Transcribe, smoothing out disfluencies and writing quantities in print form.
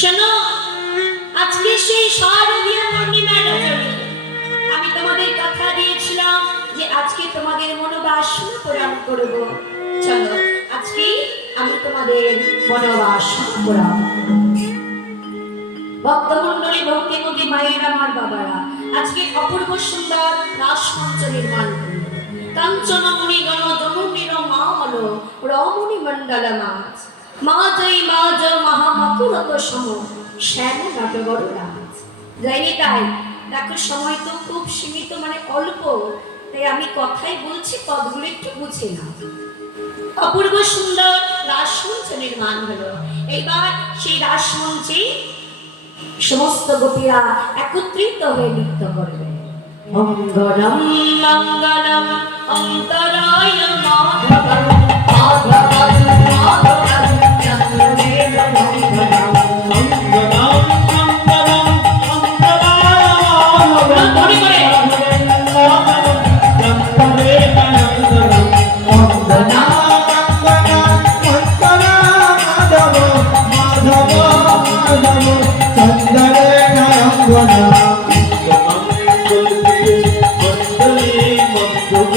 শোনো, আজকে সেই শারদীয় পূর্ণিমা রজনী। আমি তোমাদের কথা দিয়েছিলাম যে আজকে তোমাদের মনোবাসনা পূরণ করব। চলো, আজকে আমি তোমাদের মনোবাসনা পূরণ করব। ভক্তমণ্ডলী, ভক্তিমতী মায়ের, আমার বাবারা, আজকে অপূর্ব সুন্দর রাসমঞ্চ নির্মাণ করল। কাঞ্চনমণি গণ জননীর মা হল রমণী মণ্ডল নাচ, মা জয় মা জয় মহামকুরত সম শ্যাম নটবর রাজ। যাইনি তাই, দেখো সময় তো খুব সীমিত, মানে অল্প, তাই আমি কথাই বলছি, পদগুলো একটু বুঝে না। অপূর্ব সুন্দর রাসমঞ্চ নির্মাণ হলো। এইবার সেই রাসমঞ্চে সমস্ত গোপীরা একত্রিত হয়ে নৃত্য করবে। মঙ্গলম মঙ্গলম অন্তরায় মাধবম মাধবম মাধবম চন্দ্রদেব মঙ্গলম মঙ্গলম মঙ্গলম অন্তরায় মাধবম চন্দ্রদেব মঙ্গলম মঙ্গলম মঙ্গলে মঙ্গলে